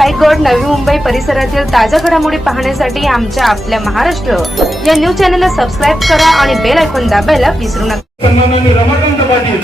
रायगड नवी मुंबई परिसरातील ताज्या घडामोडी पाहण्यासाठी आमच्या आपल्या महाराष्ट्र या न्यूज चॅनलला सबस्क्राईब करा आणि बेल ऐकून दाबायला विसरू नका. रमाकांत पाटील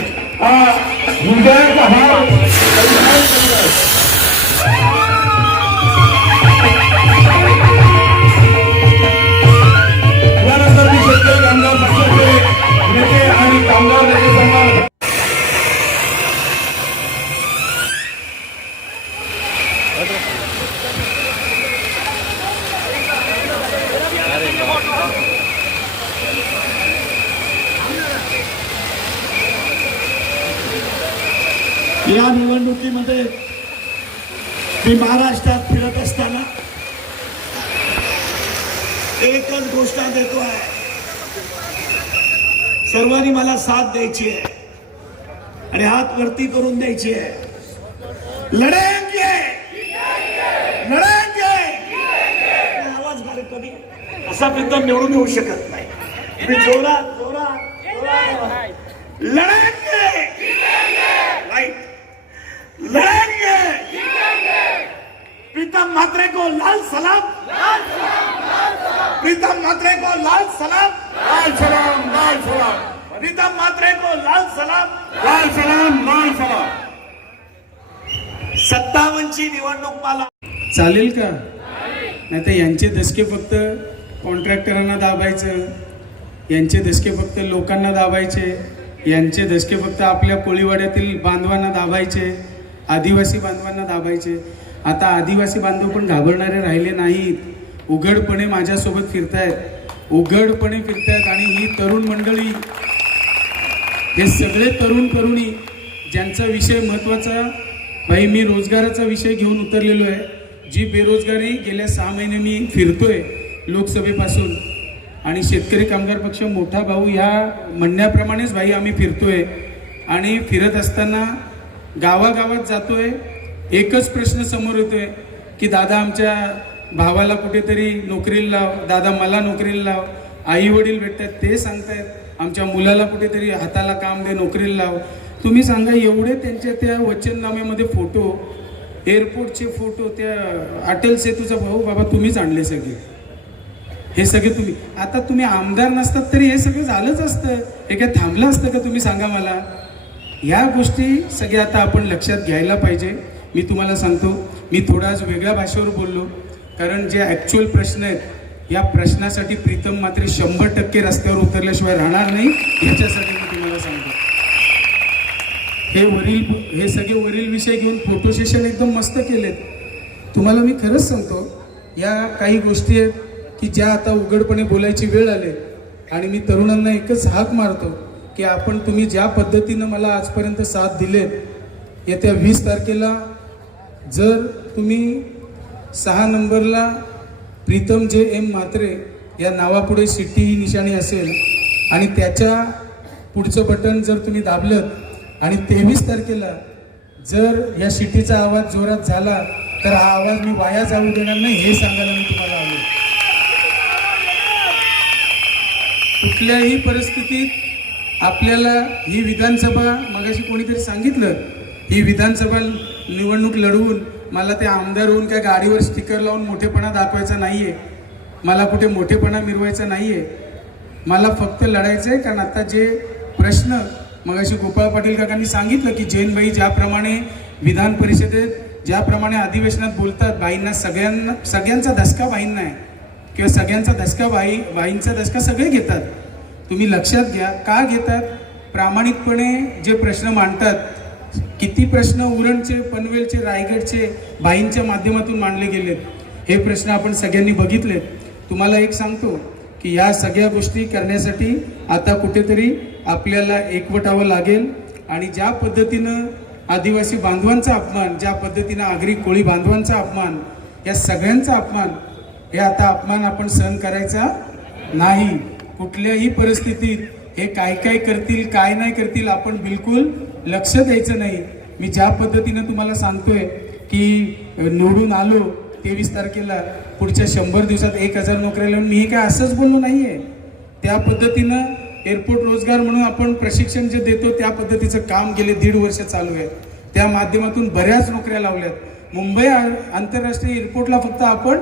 या निवडणुकीमध्ये मी महाराष्ट्रात फिरत असताना एकच गोष्ट देतो आहे. सर्वांनी मला साथ द्यायची आहे आणि हात वरती करून द्यायची आहे. लढेंगे लढेंगे आवाज बारीक कमी असा प्रीतम निवडून येऊ शकत नाही. मी जोरात जोरात जोरात. लढेंगे राईट लड़ेंगे प्रीतम मात्रे को लाल सलाम. प्रीतम मात्रे को लाल सलाम. लाल सलाम लाल सलाम. प्रीतम मात्रे को लाल सलाम. लाल सलाम लाल सलाम. सत्तावनची निवडणूक मला चालेल का? नाही तर यांचे दसके फक्त कॉन्ट्रॅक्टरांना दाबायचं यांचे दसके फक्त लोकांना दाबायचे यांचे दसके फक्त आपल्या कोळीवाड्यातील बांधवांना दाबायचे आदिवासी बांधवांना दाबायचे. आता आदिवासी बांधव पण घाबरणारे राहिले नाहीत. उघडपणे माझ्यासोबत फिरतायत. उघडपणे फिरतायत आणि ही तरुण मंडळी हे सगळे तरुण तरुणी ज्यांचा विषय महत्त्वाचा भाई मी रोजगाराचा विषय घेऊन उतरलेलो आहे. जी बेरोजगारी गेल्या सहा महिने मी फिरतोय लोकसभेपासून. आणि शेतकरी कामगार पक्ष मोठा भाऊ ह्या म्हणण्याप्रमाणेच भाई आम्ही फिरतोय. आणि फिरत असताना गावागावात जातोय. एकच प्रश्न समोर येतोय की दादा आमच्या भावाला कुठेतरी नोकरीला लाव दादा मला नोकरीला लाव आई वडील भेटतात ते सांगतायत आमच्या मुलाला कुठेतरी हाताला काम दे नोकरीला लाव. तुम्ही सांगा एवढे त्यांच्या त्या वचननाम्यामध्ये फोटो एअरपोर्टचे फोटो त्या अटल सेतूचा भाऊ बाबा तुम्हीच आणले सगळे. हे सगळे तुम्ही आता तुम्ही आमदार नसतात तरी हे सगळं झालंच असतं. हे काय थांबलं असतं का तुम्ही सांगा मला? या गोष्टी सगळ्या आता आपण लक्षात घ्यायला पाहिजे. मी तुम्हाला सांगतो मी थोडा आज वेगळ्या भाषेवर बोललो. कारण जे ॲक्च्युअल प्रश्न आहेत या प्रश्नासाठी प्रीतम मात्र शंभर टक्के रस्त्यावर उतरल्याशिवाय राहणार नाही याच्यासाठी मी तुम्हाला सांगतो. हे वरील हे सगळे वरील विषय घेऊन फोटो सेशन एकदम मस्त केलेत. तुम्हाला मी खरंच सांगतो या काही गोष्टी आहेत की ज्या आता उघडपणे बोलायची वेळ आली आणि मी तरुणांना एकच हाक मारतो की आपण तुम्ही ज्या पद्धतीनं मला आजपर्यंत साथ दिले येत्या वीस तारखेला जर तुम्ही सहा नंबरला प्रीतम जे एम म्हात्रे या नावापुढे सिटी ही निशाणी असेल आणि त्याच्या पुढचं बटन जर तुम्ही दाबलं आणि तेवीस तारखेला जर या शिट्टीचा आवाज जोरात झाला तर हा आवाज मी वाया जाऊ देणार नाही हे सांगायला मी तुम्हाला आलो कुठल्याही परिस्थितीत आपल्याला ही विधानसभा मगाशी कोणीतरी सांगितलं ही विधानसभा निवडणूक लढवून मला ते आमदार होऊन काय गाडीवर स्टिकर लावून मोठेपणा दाखवायचा नाही आहे मला कुठे मोठेपणा मिरवायचा आहे मला फक्त लढायचं आहे कारण आता जे प्रश्न मगाशी गोपाळ पाटील काकांनी सांगितलं की जैनबाई ज्याप्रमाणे विधान परिषदेत ज्याप्रमाणे अधिवेशनात बोलतात बाईंना सगळ्यांना सगळ्यांचा धसका बाईंना आहे. किंवा सगळ्यांचा धसका बाई बाईंचा धसका सगळे घेतात. तुम्ही लक्षात घ्या का घेतात? प्रामाणिकपणे जे प्रश्न मांडतात किती प्रश्न उरणचे पनवेलचे रायगडचे बाईंच्या माध्यमातून मांडले गेलेत हे प्रश्न आपण सगळ्यांनी बघितलेत. तुम्हाला एक सांगतो की या सगळ्या गोष्टी करण्यासाठी आता कुठेतरी आपल्याला एकवटावं लागेल आणि ज्या पद्धतीनं आदिवासी बांधवांचा अपमान ज्या पद्धतीनं आगरी कोळी बांधवांचा अपमान या सगळ्यांचा अपमान हे आता अपमान आपण सहन करायचा नाही. कुठल्याही परिस्थितीत हे काय काय करतील काय नाही करतील आपण बिलकुल लक्ष द्यायचं नाही. मी ज्या पद्धतीनं तुम्हाला सांगतोय की निवडून आलो तेवीस तारखेला पुढच्या शंभर दिवसात एक हजार नोकऱ्या लावून मी हे काय असंच बोललो नाहीये. त्या पद्धतीनं एअरपोर्ट रोजगार म्हणून आपण प्रशिक्षण जे देतो त्या पद्धतीचं काम गेले दीड वर्ष चालू आहे. त्या माध्यमातून बऱ्याच नोकऱ्या लावल्यात. मुंबई आंतरराष्ट्रीय एअरपोर्टला फक्त आपण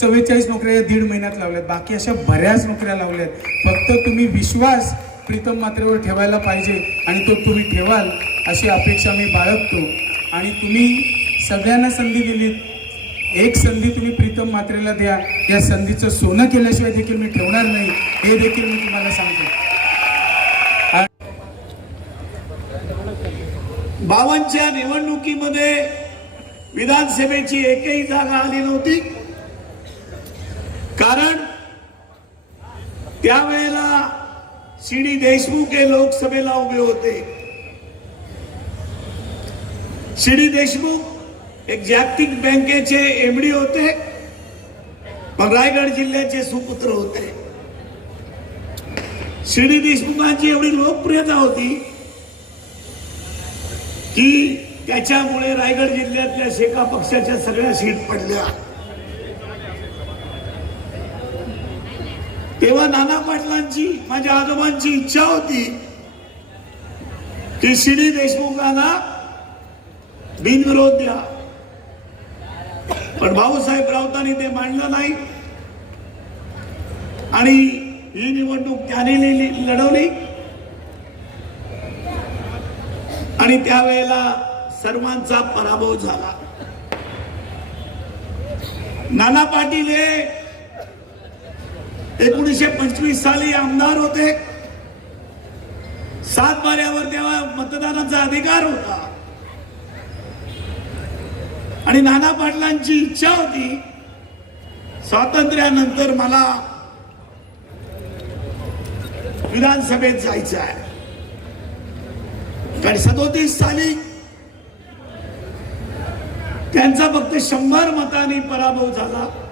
चव्वेचाळीस नोकऱ्या दीड महिन्यात लावल्यात. बाकी अशा बऱ्याच नोकऱ्या लावल्यात. फक्त तुम्ही विश्वास प्रीतम मात्रेवर ठेवायला पाहिजे आणि तो तुम्ही ठेवाल अशी अपेक्षा मी बाळगतो. आणि तुम्ही सगळ्यांना संधी दिलीत. एक संधी तुम्ही प्रीतम मात्रेला द्या. या संधीचं सोनं केल्याशिवाय देखील मी ठेवणार नाही. हे देखील मी तुम्हाला सांगतो. बावनच्या निवडणुकीमध्ये विधानसभेची एकही जागा आली नव्हती. कारण त्यावेळेला सी डी देशमुख हे लोकसभेला उभे होते. सी डी देशमुख एक जागतिक बँकेचे एमडी होते पण रायगड जिल्ह्याचे सुपुत्र होते. सी डी देशमुखांची एवढी लोकप्रियता होती की त्याच्यामुळे रायगड जिल्ह्यातल्या शेका पक्षाच्या सगळ्या सीट पडल्या. तेव्हा नाना पाटलांची माझ्या आजोबांची इच्छा होती की शिडी देशमुखांना बिनविरोध द्या. पण भाऊसाहेब राऊतांनी ते मांडलं नाही. आणि ही निवडणूक त्याने लढवली. आणि त्यावेळेला सर्वांचा पराभव झाला. नाना पाटील हे एकोणीसशे पंचवीस साली आमदार होते. सात बाऱ्यावर तेव्हा मतदानाचा अधिकार होता. आणि नाना पाटलांची इच्छा होती स्वातंत्र्यानंतर मला विधानसभेत जायचं आहे. कारण सदोतीस साली त्यांचा फक्त शंभर मतांनी पराभव झाला.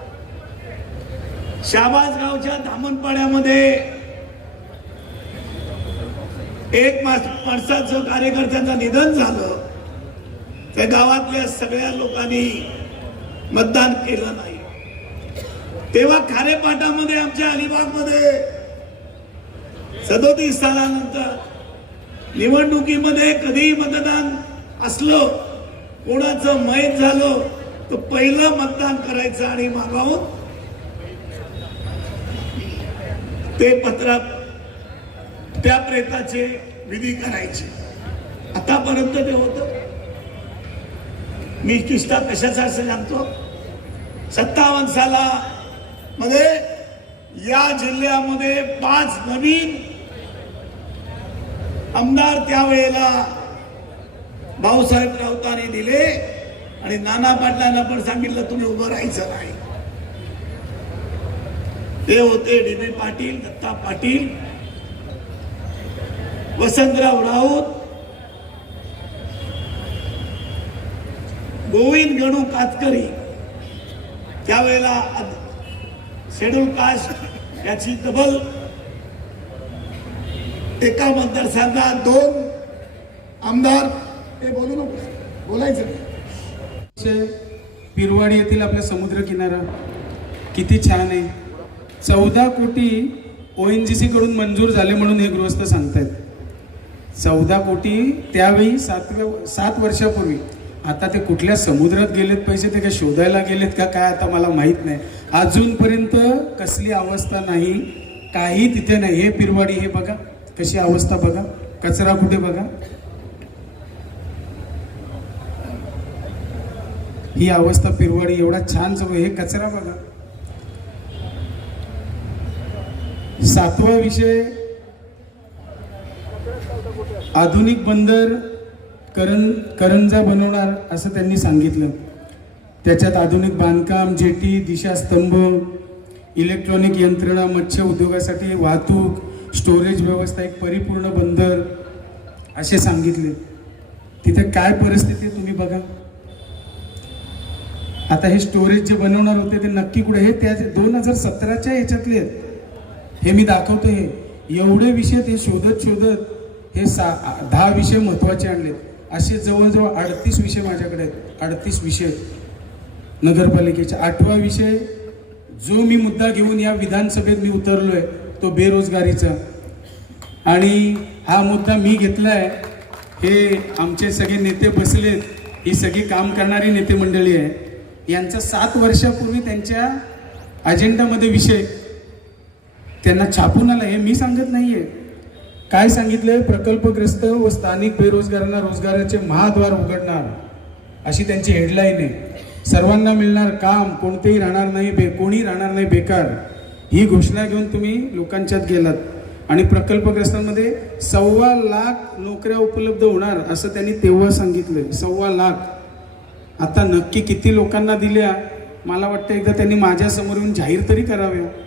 शाबाज गावच्या धामणपाड्यामध्ये एक मास- माणसाचं कार्यकर्त्यांचं निधन झालं. त्या गावातल्या सगळ्या लोकांनी मतदान केलं नाही. तेव्हा खारेपाटामध्ये आमच्या अलिबागमध्ये सदोतीस सालानंतर निवडणुकीमध्ये कधीही मतदान असलं कोणाचं मैत झालं तर पहिलं मतदान करायचं आणि मागावून ते पत्र त्या प्रेताचे विधी करायचे. आतापर्यंत ते होत. मी किस्ता कशाचा असं सांगतो? सत्तावन्न साला मध्ये या जिल्ह्यामध्ये पाच नवीन आमदार त्यावेळेला भाऊसाहेब राऊतांनी दिले आणि नाना पाटलांना पण सांगितलं तुम्ही उभं राहायचं नाही. ते होते डी बी पाटील दत्ता पाटील वसंतराव राऊत गोविंद गणू कातकरी. त्यावेळेला शेड्यूल कास्ट याची तबल एका मतदारसंघात दोन आमदार. हे बोलू नको बोलायचं पिरवाडी येथील आपला समुद्र किनारा किती छान आहे. चौदा कोटी ओ एन जी सीकडून मंजूर झाले म्हणून हे गृहस्थ सांगतायत. चौदा कोटी त्यावेळी सातव्या सात वर्षापूर्वी. आता ते कुठल्या समुद्रात गेलेत पैसे ते काय शोधायला गेलेत का काय आता मला माहीत नाही. अजूनपर्यंत कसली अवस्था नाही काही तिथे नाही. हे पिरवाडी हे बघा. कशी अवस्था बघा. कचरा कुठे बघा. ही अवस्था पिरवाडी एवढा छान जवळ हे कचरा बघा. सातवा विषय आधुनिक बंदर करं करंजा बनवणार असं त्यांनी सांगितलं. त्याच्यात आधुनिक बांधकाम जेटी दिशास्तंभ इलेक्ट्रॉनिक यंत्रणा मत्स्य उद्योगासाठी वाहतूक स्टोरेज व्यवस्था एक परिपूर्ण बंदर असे सांगितले. तिथे काय परिस्थिती आहे तुम्ही बघा. आता हे स्टोरेज जे बनवणार होते ते नक्की कुठे? हे त्या दोन हजार सतराच्या याच्यातले आहेत. हे मी दाखवतो हे. एवढे विषय ते शोधत शोधत हे सा दहा विषय महत्त्वाचे आणलेत. असे जवळजवळ अडतीस विषय माझ्याकडे आहेत. अडतीस विषय. नगरपालिकेचे आठवा विषय जो मी मुद्दा घेऊन या विधानसभेत मी उतरलो आहे तो बेरोजगारीचा. आणि हा मुद्दा मी घेतलाय हे आमचे सगळे नेते बसलेत ही सगळी काम करणारी नेते मंडळी आहे. यांचा सात वर्षापूर्वी त्यांच्या अजेंडामध्ये विषय त्यांना छापून आलं हे मी सांगत नाहीये. काय सांगितलंय प्रकल्पग्रस्त व स्थानिक बेरोजगारांना रोजगाराचे महाद्वार उघडणार. अशी त्यांची हेडलाईन आहे. सर्वांना मिळणार काम कोणतेही राहणार नाही बे कोणी राहणार नाही बेकार. ही घोषणा घेऊन तुम्ही लोकांच्यात गेलात. आणि प्रकल्पग्रस्तांमध्ये सव्वा लाख नोकऱ्या उपलब्ध होणार असं त्यांनी तेव्हा सांगितलं. सव्वा लाख. आता नक्की किती लोकांना दिल्या? मला वाटतं एकदा त्यांनी माझ्यासमोर येऊन जाहीर तरी कराव्या.